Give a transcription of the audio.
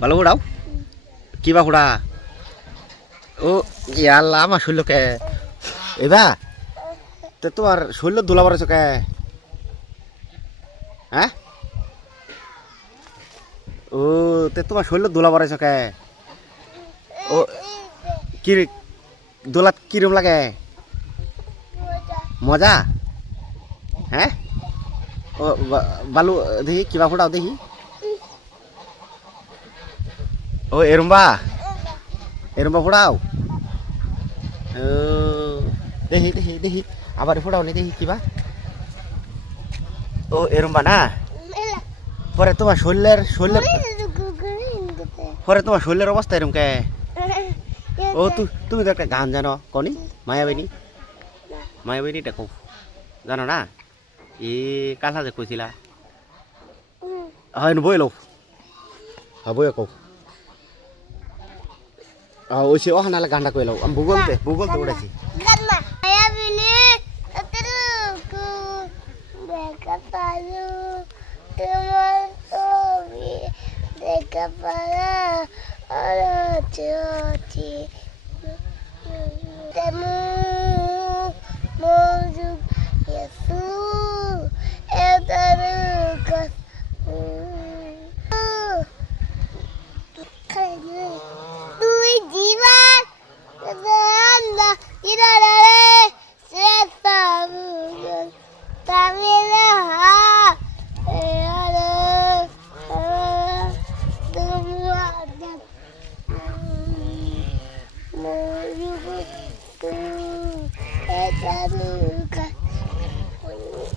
ভালো উড়াও কিবা উড়া ও ইয়াল্লা আমার শরীরকে এবা তো তোমার শরীর দোলা পড়েছ কে হ্যাঁ ও তে তোমার শরীর দোলা পড়েছ কে ও কি দোলাত কিরম লাগে মজা হ্যাঁ ও বালু দেখি কিবা ফুটাও দেখি ও এরম্বা ফুটাও ও দেখি দেখি দেখি আবার ফুটাও নি দেখি কিবা ও এরম্বা না পরে তোমার শরীরের পরে তোমার শরীরের অবস্থা এরম কে ও তুমি তো একটা গান জানো কনি মায়াবিনীটা কও জানো না এ কাল যে কইছিলা হয় বই লো হ্যাঁ বই কও ওই সে ওখানে গানটা কইলো আমি ভূগোল তো উড়াইছি দেখা